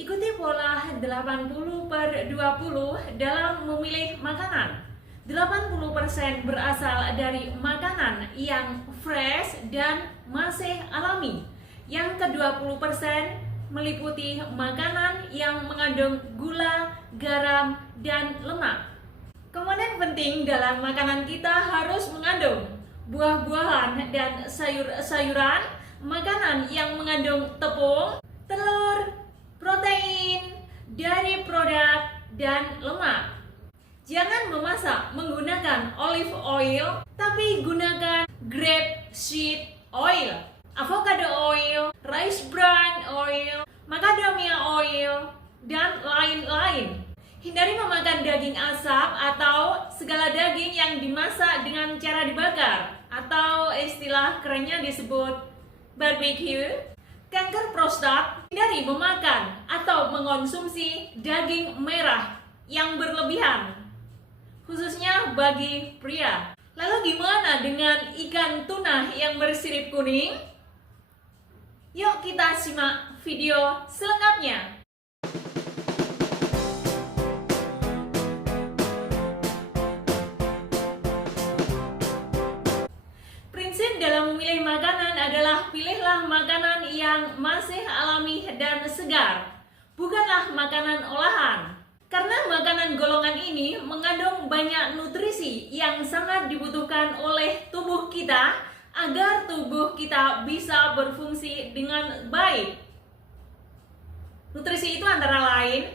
Ikuti pola 80/20 dalam memilih makanan. 80% berasal dari makanan yang fresh dan masih alami. Yang ke-20% meliputi makanan yang mengandung gula, garam, dan lemak. Komponen penting dalam makanan kita harus mengandung buah-buahan dan sayur-sayuran, makanan yang mengandung tepung, telur, protein, dairy produk, dan lemak. Jangan memasak menggunakan olive oil, tapi gunakan grapeseed oil, avocado oil, rice bran oil, macadamia oil, dan lain-lain. Hindari memakan daging asap atau segala daging yang dimasak dengan cara dibakar, atau istilah kerennya disebut barbecue. Kanker prostat, hindari memakan atau mengonsumsi daging merah yang berlebihan, khususnya bagi pria. Lalu gimana dengan ikan tuna yang bersirip kuning? Yuk kita simak video selengkapnya. Prinsip dalam memilih makanan adalah pilihlah makanan yang masih alami dan segar, bukanlah makanan olahan. Karena makanan golongan ini mengandung banyak nutrisi yang sangat dibutuhkan oleh tubuh kita agar tubuh kita bisa berfungsi dengan baik. Nutrisi itu antara lain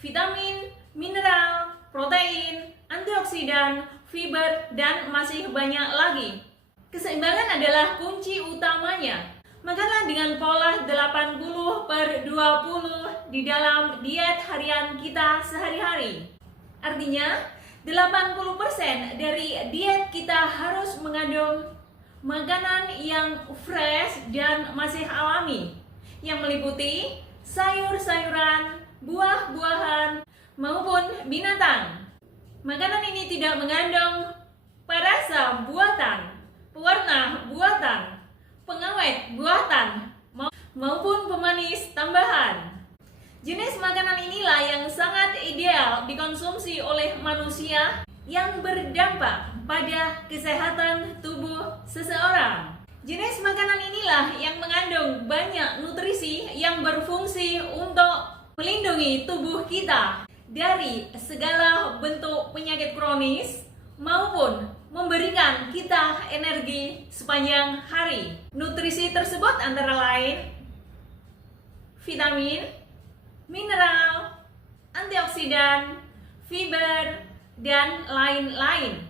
vitamin, mineral, protein, antioksidan, fiber, dan masih banyak lagi. Keseimbangan adalah kunci utamanya. Makanlah dengan pola 80/20 di dalam diet harian kita sehari-hari. Artinya, 80% dari diet kita harus mengandung makanan yang fresh dan masih alami, yang meliputi sayur-sayuran, buah-buahan, maupun binatang. Makanan ini tidak mengandung perasa buatan, pewarna buatan, pengawet buatan, maupun pemanis tambahan. Jenis makanan inilah yang sangat ideal dikonsumsi oleh manusia yang berdampak pada kesehatan tubuh seseorang. Jenis makanan inilah yang mengandung banyak nutrisi yang berfungsi untuk melindungi tubuh kita dari segala bentuk penyakit kronis maupun memberikan kita energi sepanjang hari. Nutrisi tersebut antara lain vitamin, mineral, antioksidan, fiber, dan lain-lain.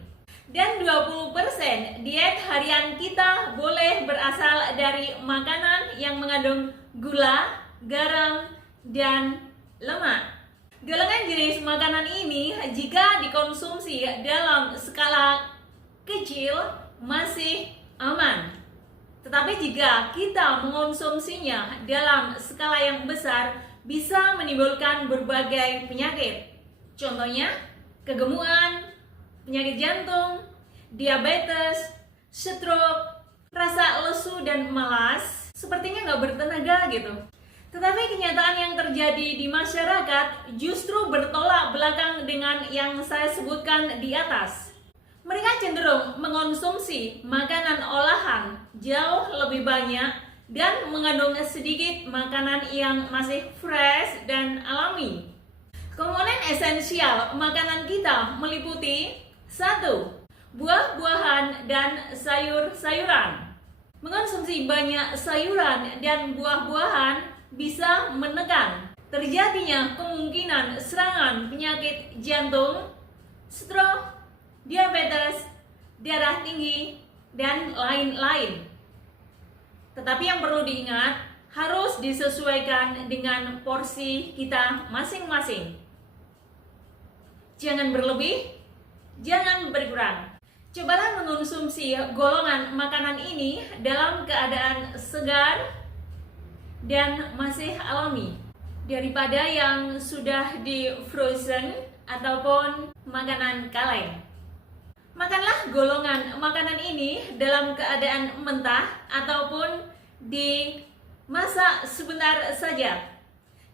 Dan 20% diet harian kita boleh berasal dari makanan yang mengandung gula, garam, dan lemak. Golongan jenis makanan ini jika dikonsumsi dalam skala kecil masih aman. Tetapi jika kita mengonsumsinya dalam skala yang besar bisa menimbulkan berbagai penyakit. Contohnya kegemukan, penyakit jantung, diabetes, stroke, rasa lesu dan malas, sepertinya nggak bertenaga gitu. Tetapi kenyataan yang terjadi di masyarakat justru bertolak belakang dengan yang saya sebutkan di atas. Mereka cenderung mengonsumsi makanan olahan jauh lebih banyak dan mengandung sedikit makanan yang masih fresh dan alami. Komponen esensial makanan kita meliputi 1. Buah-buahan dan sayur-sayuran. Mengonsumsi banyak sayuran dan buah-buahan bisa menekan terjadinya kemungkinan serangan penyakit jantung, stroke, diabetes, darah tinggi, dan lain-lain. Tetapi yang perlu diingat, harus disesuaikan dengan porsi kita masing-masing. Jangan berlebih, jangan berkurang. Cobalah mengonsumsi golongan makanan ini dalam keadaan segar dan masih alami, daripada yang sudah di frozen ataupun makanan kaleng. Makanlah golongan makanan ini dalam keadaan mentah ataupun dimasak sebentar saja.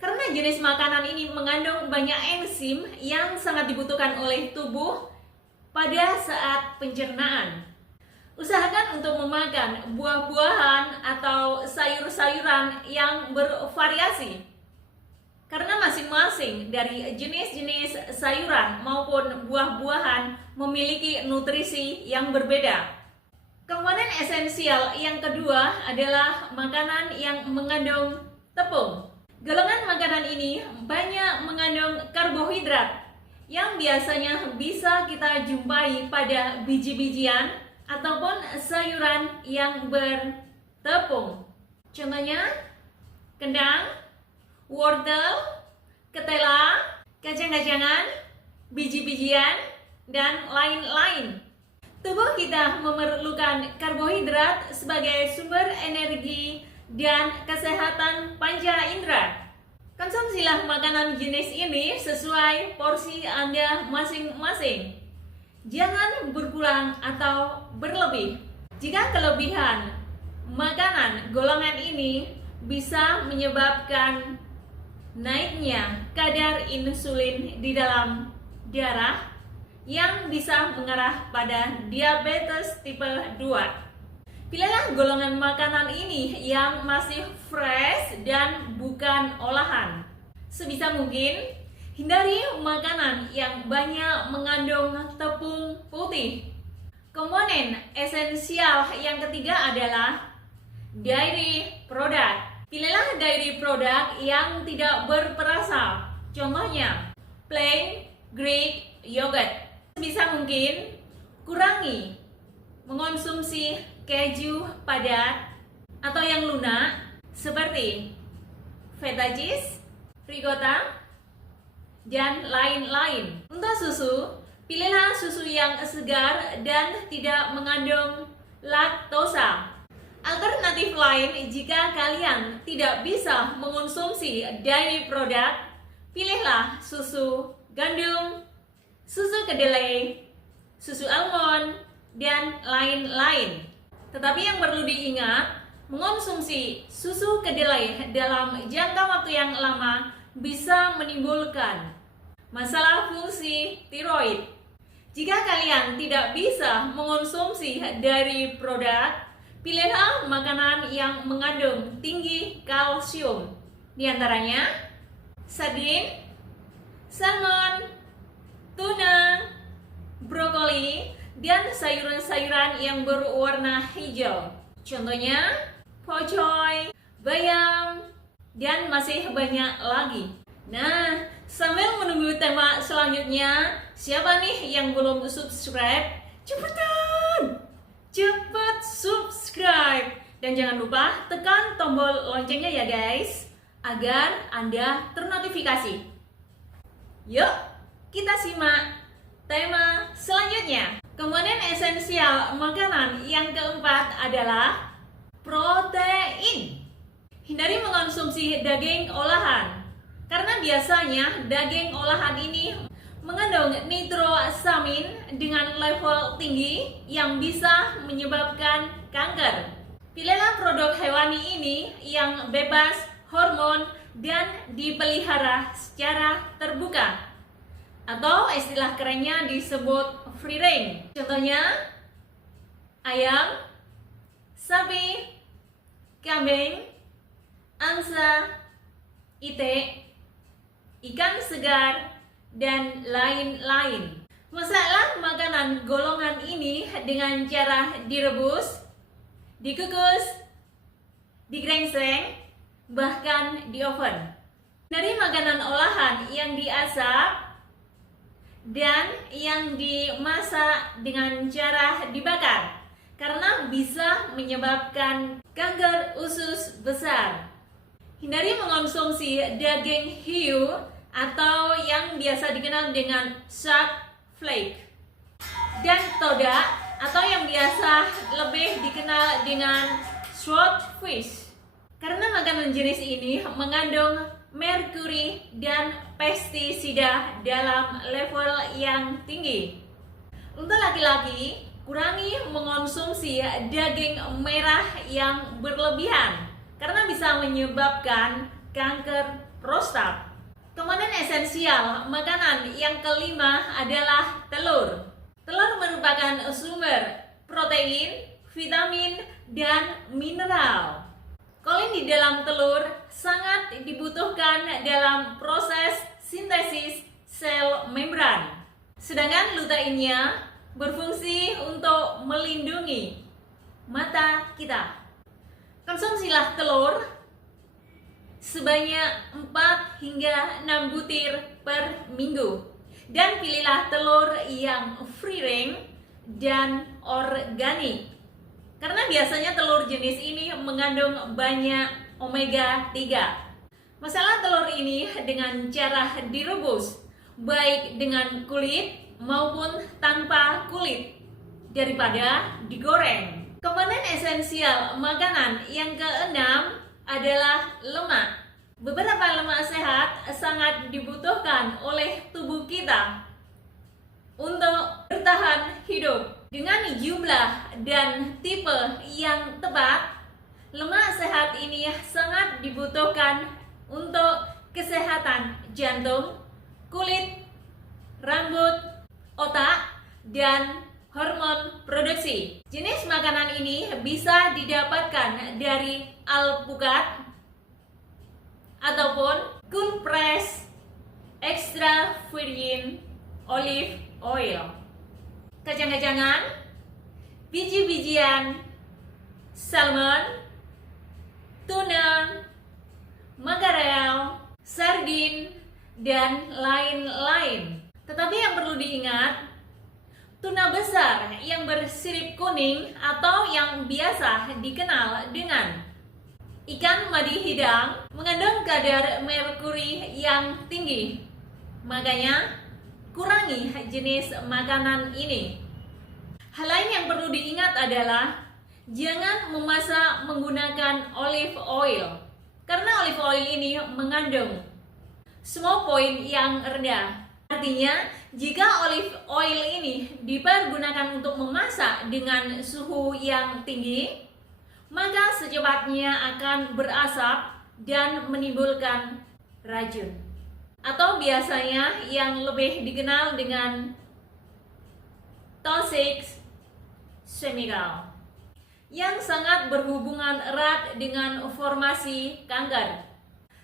Karena jenis makanan ini mengandung banyak enzim yang sangat dibutuhkan oleh tubuh pada saat pencernaan. Usahakan untuk memakan buah-buahan atau sayur-sayuran yang bervariasi. Karena masing-masing dari jenis-jenis sayuran maupun buah-buahan memiliki nutrisi yang berbeda. Komponen esensial yang kedua adalah makanan yang mengandung tepung. Golongan makanan ini banyak mengandung karbohidrat yang biasanya bisa kita jumpai pada biji-bijian ataupun sayuran yang bertepung. Contohnya, kentang, wortel, ketela, kacang-kacangan, biji-bijian, dan lain-lain. Tubuh kita memerlukan karbohidrat sebagai sumber energi dan kesehatan panca indera. Konsumsilah makanan jenis ini sesuai porsi Anda masing-masing. Jangan berkurang atau berlebih. Jika kelebihan makanan golongan ini bisa menyebabkan naiknya kadar insulin di dalam darah yang bisa mengarah pada diabetes tipe 2. Pilihlah golongan makanan ini yang masih fresh dan bukan olahan. Sebisa mungkin, hindari makanan yang banyak mengandung tepung putih. Komponen esensial yang ketiga adalah dairy product. Pilihlah dairy product yang tidak berperasa. Contohnya, plain Greek yogurt. Sebisa mungkin, kurangi mengonsumsi keju padat atau yang lunak seperti feta cheese, ricotta, dan lain-lain. Untuk susu, pilihlah susu yang segar dan tidak mengandung laktosa. Alternatif lain, jika kalian tidak bisa mengonsumsi dairy product, pilihlah susu gandum, susu kedelai, susu almond, dan lain-lain. Tetapi yang perlu diingat, mengonsumsi susu kedelai dalam jangka waktu yang lama bisa menimbulkan masalah fungsi tiroid. Jika kalian tidak bisa mengonsumsi dari produk, pilihlah makanan yang mengandung tinggi kalsium. Di antaranya sardin, salmon, tuna, brokoli, dan sayuran-sayuran yang berwarna hijau. Contohnya, pocoy, bayam, dan masih banyak lagi. Nah, sambil menunggu tema selanjutnya, siapa nih yang belum subscribe? Cepetan! Cepet subscribe! Dan jangan lupa tekan tombol loncengnya ya guys, agar Anda ternotifikasi. Yuk, kita simak tema selanjutnya. Komponen esensial makanan yang keempat adalah protein. Hindari mengonsumsi daging olahan, karena biasanya daging olahan ini mengandung nitrosamin dengan level tinggi yang bisa menyebabkan kanker. Pilihlah produk hewani ini yang bebas hormon dan dipelihara secara terbuka, atau istilah kerennya disebut free range. Contohnya, ayam, sapi, kambing, angsa, itik, ikan segar, dan lain-lain. Masaklah makanan golongan ini dengan cara direbus, dikukus, digrengseng, bahkan di oven. Dari makanan olahan yang diasap dan yang dimasak dengan cara dibakar, karena bisa menyebabkan kanker usus besar. Hindari mengonsumsi daging hiu atau yang biasa dikenal dengan shark flake, dan toda atau yang biasa lebih dikenal dengan swordfish, karena makanan jenis ini mengandung merkuri dan pestisida dalam level yang tinggi. Untuk laki-laki, kurangi mengonsumsi daging merah yang berlebihan karena bisa menyebabkan kanker prostat. Komponen esensial makanan yang kelima adalah telur. Telur merupakan sumber protein, vitamin, dan mineral. Kolin di dalam telur sangat dibutuhkan dalam proses sintesis sel membran. Sedangkan luteinnya berfungsi untuk melindungi mata kita. Konsumsilah telur sebanyak 4 hingga 6 butir per minggu. Dan pilihlah telur yang free range dan organik. Karena biasanya telur jenis ini mengandung banyak omega 3. Masalah telur ini dengan cara direbus, baik dengan kulit maupun tanpa kulit, daripada digoreng. Komponen esensial makanan yang keenam adalah lemak. Beberapa lemak sehat sangat dibutuhkan oleh tubuh kita untuk bertahan hidup. Dengan jumlah dan tipe yang tepat, lemak sehat ini sangat dibutuhkan untuk kesehatan jantung, kulit, rambut, otak, dan hormon produksi. Jenis makanan ini bisa didapatkan dari alpukat ataupun cold press extra virgin olive oil. Kacang-kacangan, biji-bijian, salmon, tuna, makarel, sardin, dan lain-lain. Tetapi yang perlu diingat, tuna besar yang bersirip kuning atau yang biasa dikenal dengan ikan madi hidang mengandung kadar merkuri yang tinggi. Makanya kurangi jenis makanan ini. Hal lain yang perlu diingat adalah jangan memasak menggunakan olive oil, karena olive oil ini mengandung smoke point yang rendah. Artinya, jika olive oil ini dipergunakan untuk memasak dengan suhu yang tinggi, maka secepatnya akan berasap dan menimbulkan racun. Atau biasanya yang lebih dikenal dengan toxic chemical, yang sangat berhubungan erat dengan formasi kanker.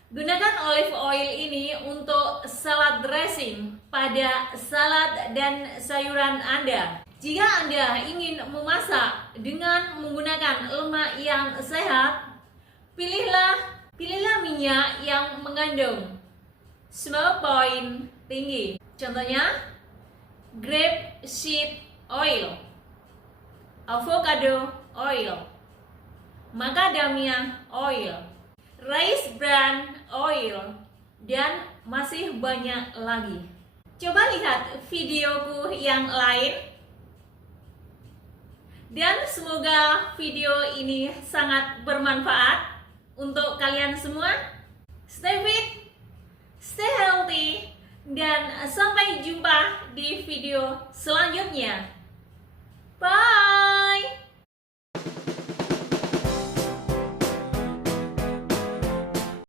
Gunakan olive oil ini untuk salad dressing pada salad dan sayuran Anda. Jika Anda ingin memasak dengan menggunakan lemak yang sehat, pilihlah minyak yang mengandung smoke point tinggi. Contohnya, grapeseed oil, avocado oil, macadamia oil, rice bran oil, dan masih banyak lagi. Coba lihat videoku yang lain, dan semoga video ini sangat bermanfaat untuk kalian semua. Stay fit, stay healthy, dan sampai jumpa di video selanjutnya. Bye!